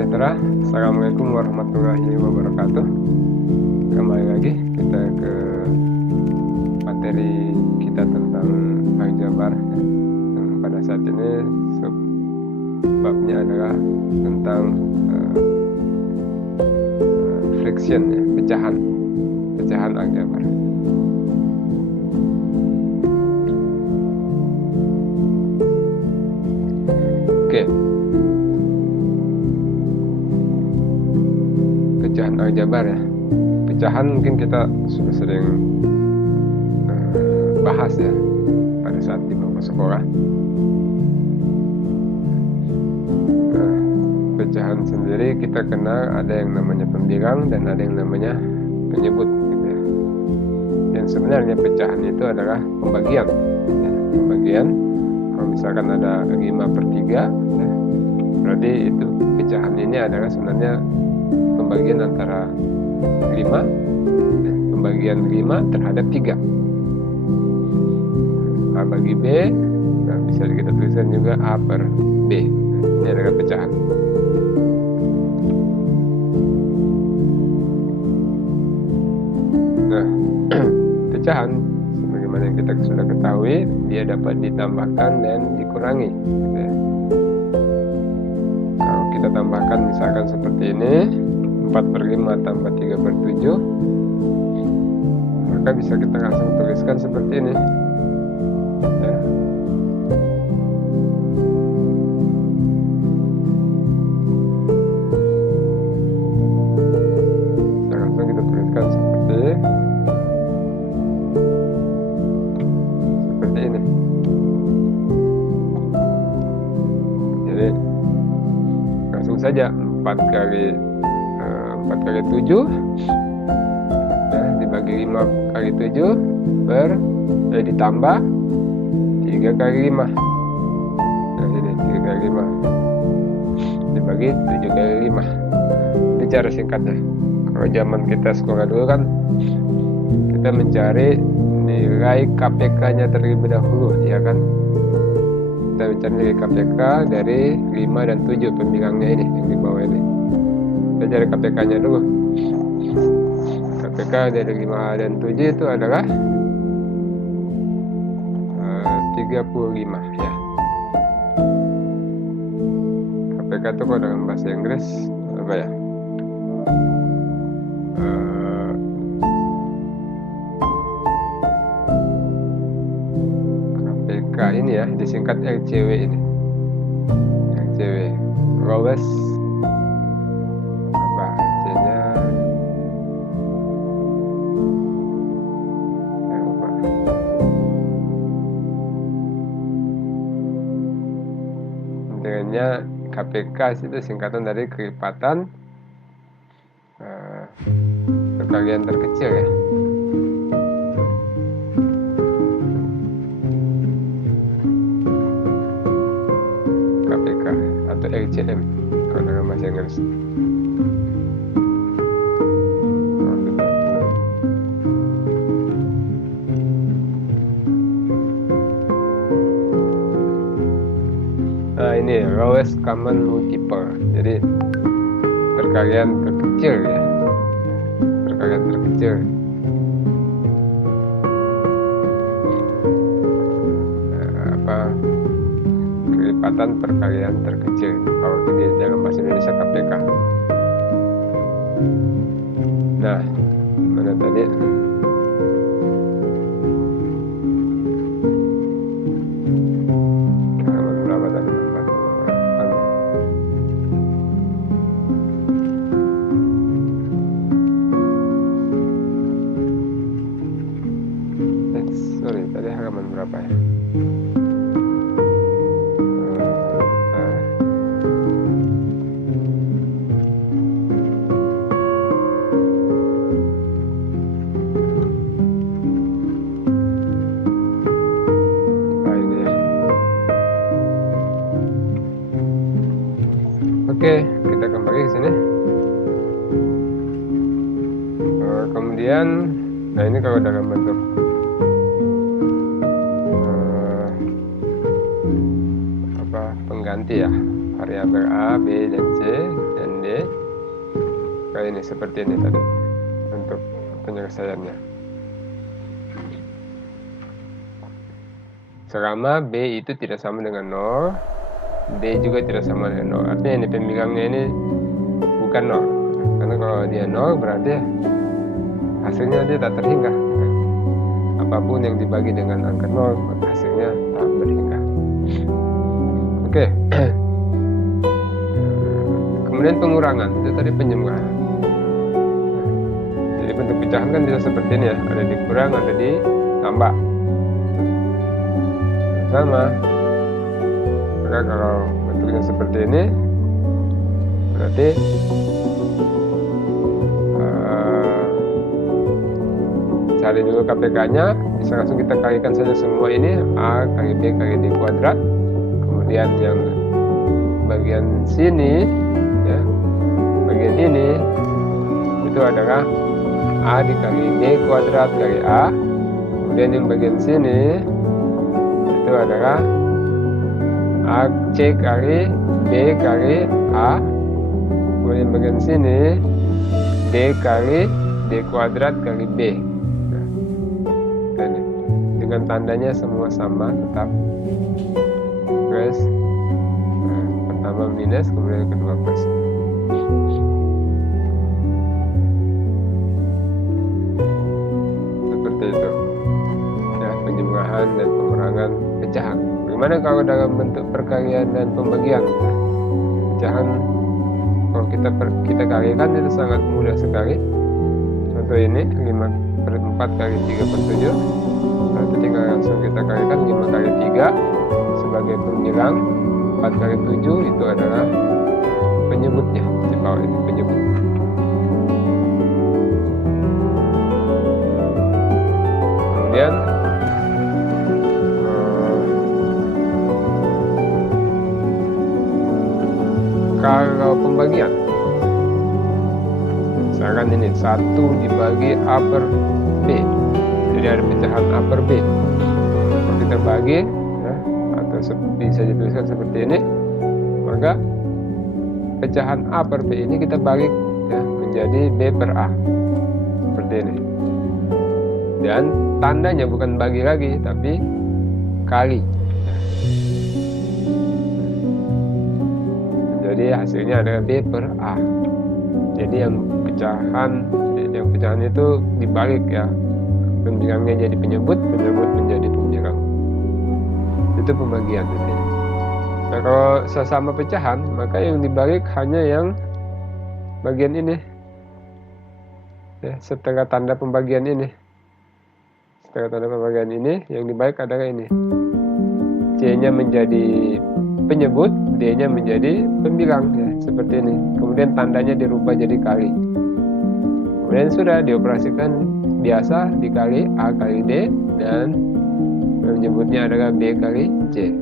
sejahtera. Assalamualaikum warahmatullahi wabarakatuh. Kembali lagi kita ke materi kita tentang aljabar. Pada saat ini subbabnya adalah tentang fraction, ya, pecahan aljabar. Oke. Pecahan aljabar, ya. Pecahan mungkin kita sudah sering bahas, ya, pada saat di bangku sekolah. Pecahan sendiri kita kenal ada yang namanya pembilang dan ada yang namanya penyebut, gitu ya. Dan sebenarnya pecahan itu adalah pembagian, ya. Pembagian, kalau misalkan ada 5/3, ya, berarti itu pecahan ini adalah sebenarnya pembagian antara 5, ya, pembagian 5 terhadap 3. A bagi B, nah bisa kita tuliskan juga A per B. Ini adalah pecahan. Nah, pecahan sebagaimana yang kita sudah ketahui, dia dapat ditambahkan dan dikurangi, gitu ya. Kalau kita tambahkan misalkan seperti ini, 4/5 tambah 3/7, maka bisa kita langsung tuliskan seperti ini, ya. Bisa langsung kita tuliskan seperti ini. Jadi langsung saja 4 kali 7, ya, dibagi 5 kali 7 ditambah 3 kali 5. Nah, ini 3 kali 5 dibagi 7 kali 5. Ini cara singkatnya. Kalau zaman kita sekolah dulu kan kita mencari nilai KPK-nya terlebih dahulu, ya kan? Kita mencari nilai KPK dari 5 dan 7 pembilangnya ini yang di bawah ini. Kita cari KPK-nya dulu. KPK dari 5 dan 7 itu adalah 35, ya. KPK itu kalau dalam bahasa Inggris apa ya? KPK ini, ya, disingkat LCW ini. LCW, lowest apa C-nya? Saya lupa. Intinya KPK itu singkatan dari kelipatan perkalian terkecil, ya. KPK atau LCM kalau dalam bahasa Inggris. Nah, ini lowest common multiple. Jadi perkalian terkecil, ya. Perkalian terkecil. Kelipatan perkalian terkecil. Kalau di dalam bahasa Indonesia KPK. Nah, mana tadi? Berapa tadi? 48. Sorry, tadi halaman berapa, ya? Oke, kita kembali ke sini. Kemudian, nah ini kalau dalam bentuk pengganti, ya, variabel A, B, dan C, dan D, kayak ini, seperti ini tadi untuk penyelesaiannya. Selama B itu tidak sama dengan 0, D juga tidak sama dengan 0. Artinya ini pembilangnya ini bukan 0. Karena kalau dia 0 berarti hasilnya dia tak terhingga. Apapun yang dibagi dengan angka 0, maka hasilnya tak berhingga. Oke. Kemudian pengurangan, itu tadi penjumlahan. Jadi bentuk pecahan kan bisa seperti ini ya, ada dikurang, ada ditambah. Sama. Maka kalau bentuknya seperti ini, berarti cari dulu KPK-nya, bisa langsung kita kalikan saja semua ini, A kali B kali D kuadrat. Kemudian yang bagian sini, ya, bagian ini, itu adalah A dikali B kuadrat kali A. Kemudian yang bagian sini, itu adalah C kali B kali A. Kemudian bagian sini, D kali D kuadrat kali B. Dengan tandanya semua sama tetap, terus pertama minus, kemudian kedua plus. Seperti itu ya, penjumlahan dan pengurangan pecahan. Bagaimana kalau dalam bentuk perkalian dan pembagian? Pecahan kalau kita kalikan itu sangat mudah sekali. Contoh ini 5/4 kali 3/7. Nanti tinggal langsung kita kalikan 5 kali 3 sebagai pembilang, 4 kali 7 itu adalah penyebutnya. Di bawah ini penyebut. Kemudian kalau pembagian, misalkan ini 1 dibagi A per B, jadi ada pecahan A per B. Kalau kita bagi ya, atau bisa dituliskan seperti ini, maka pecahan A per B ini kita bagi ya, menjadi B per A, seperti ini. Dan tandanya bukan bagi lagi, tapi kali. Jadi hasilnya adalah B per A. Jadi yang pecahan itu dibalik ya. Pembilangnya jadi penyebut menjadi pembilang. Itu pembagian ini. Nah, kalau sesama pecahan, maka yang dibalik hanya yang bagian ini. Ya, setelah tanda pembagian ini. Setelah tanda pembagian ini, yang dibalik adalah ini. C-nya menjadi penyebut, D-nya menjadi pembilang ya, seperti ini. Kemudian tandanya dirubah jadi kali. Kemudian sudah dioperasikan biasa dikali A kali D, dan menyebutnya adalah B kali C.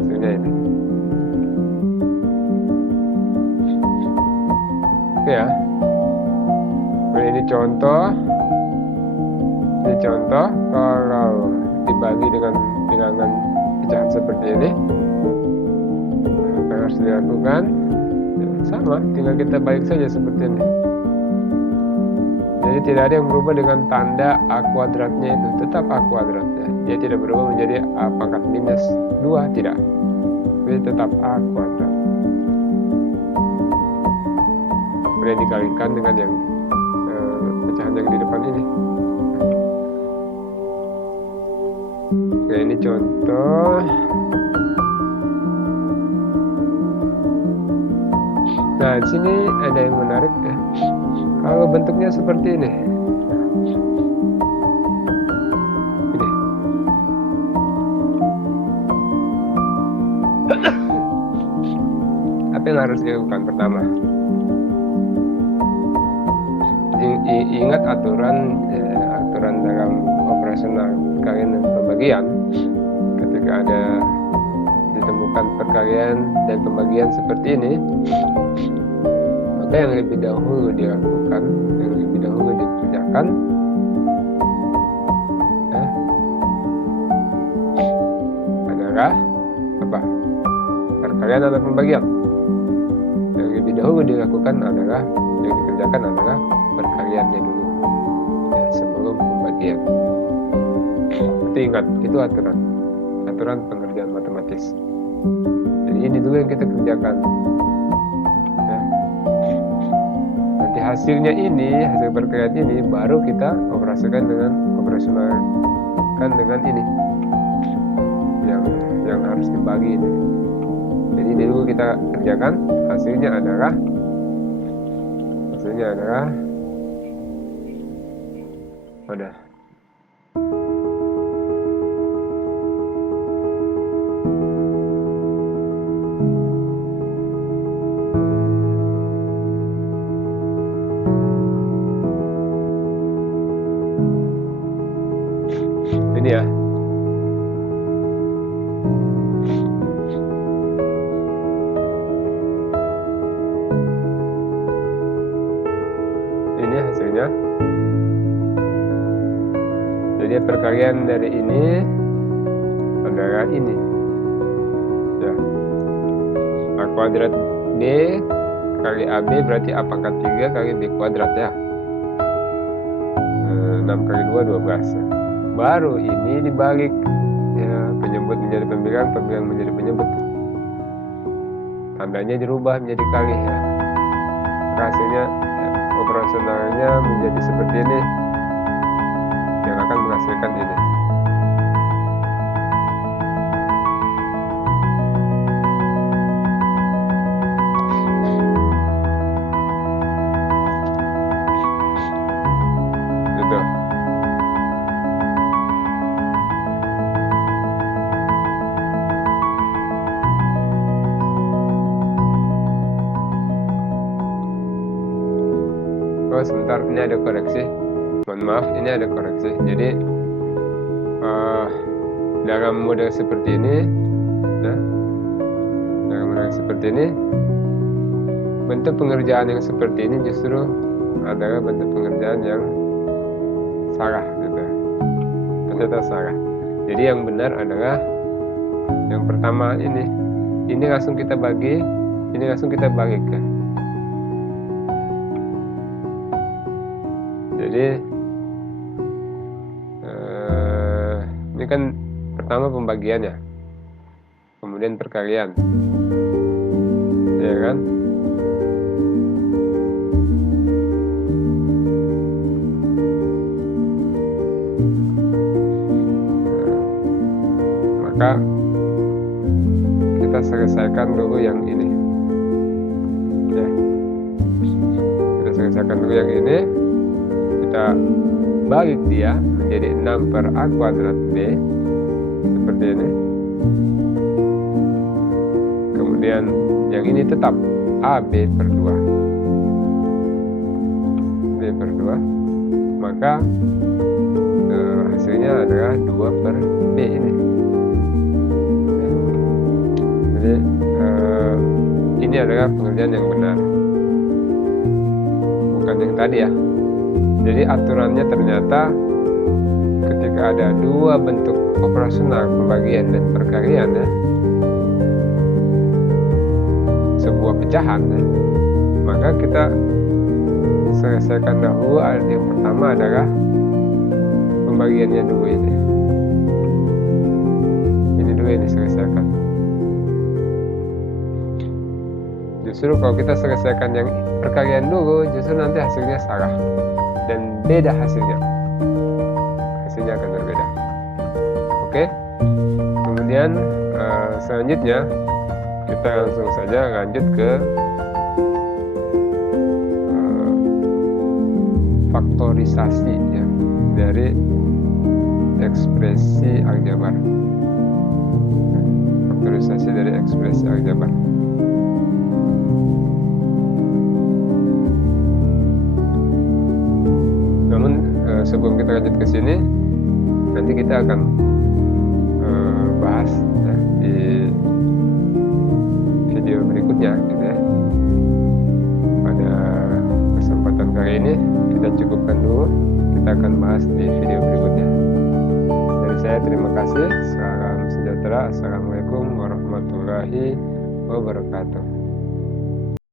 Hasilnya ini. Oke ya. Nah, ini contoh. Ini contoh kalau dibagi dengan bilangan pecahan seperti ini, apa yang harus dilakukan? Ya, sama, tinggal kita balik saja seperti ini. Jadi tidak ada yang berubah dengan tanda A kuadratnya itu, tetap A kuadrat ya. Dia tidak berubah menjadi A pangkat minus 2, tidak. Jadi tetap A kuadrat. Kemudian dikalikan dengan yang pecahan yang di depan ini. Oke, ini contoh. Nah, di sini ada yang menarik ya. Kalau bentuknya seperti ini. Ini. Apa yang harus dilakukan pertama? Ingat aturan dalam operasional perkalian dan pembagian. Ketika ada ditemukan perkalian dan pembagian seperti ini, maka yang lebih dahulu dilakukan, yang lebih dahulu dikerjakan adalah apa? Perkalian atau pembagian. Yang lebih dahulu dilakukan adalah, yang dikerjakan adalah perkaliannya dulu ya, sebelum pembagian. Tapi ingat, itu aturan pengerjaan matematis. Jadi ini dulu yang kita kerjakan ya. Nanti hasilnya ini, hasil perkalian ini baru kita operasionalkan dengan ini yang harus dibagi ini. Jadi ini dulu kita kerjakan, hasilnya adalah udah. Ini ya. Ini hasilnya. Jadi perkalian dari ini adalah ini. Ya. A kuadrat B kali AB berarti A pangkat 3 kali B kuadrat ya. 6 kali 2, 12 ya. Baru ini dibalik ya, penyebut menjadi pembilang, pembilang menjadi penyebut. Tandanya dirubah menjadi kali ya. Hasilnya ya, operasionalnya menjadi seperti ini, yang akan menghasilkan ini. Gitu. Oh sebentar, ini ada koreksi. Mohon maaf, ini ada koreksi. Jadi dalam model seperti ini, ya, dalam model seperti ini, bentuk pengerjaan yang seperti ini justru adalah bentuk pengerjaan yang salah, gitu. Ternyata salah. Jadi yang benar adalah yang pertama ini langsung kita bagi, ini langsung kita balik ya. Jadi ini kan pertama pembagian ya, kemudian perkalian, ya kan? Maka kita selesaikan dulu yang ini, ya. Kita selesaikan dulu yang ini. Kita balik dia menjadi 6 per A kuadrat B seperti ini. Kemudian yang ini tetap AB per 2 B per 2, maka hasilnya adalah 2 per B ini. Jadi ini adalah pengerjaan yang benar, bukan yang tadi ya. Jadi aturannya ternyata ketika ada dua bentuk operasional, pembagian dan perkalian ya, sebuah pecahan ya, maka kita selesaikan dahulu. Yang pertama adalah pembagiannya dulu ini dulu yang diselesaikan. Justru kalau kita selesaikan yang perkalian dulu, justru nanti hasilnya salah dan beda hasilnya akan berbeda. Oke, kemudian selanjutnya kita langsung saja lanjut ke faktorisasi ya, dari ekspresi aljabar. Faktorisasi dari ekspresi aljabar. Namun sebelum kita lanjut ke sini, nanti kita akan bahas ya, di video berikutnya gitu ya. Pada kesempatan kali ini kita cukupkan dulu, kita akan bahas di video berikutnya. Dari saya terima kasih, salam sejahtera, assalamualaikum warahmatullahi wabarakatuh.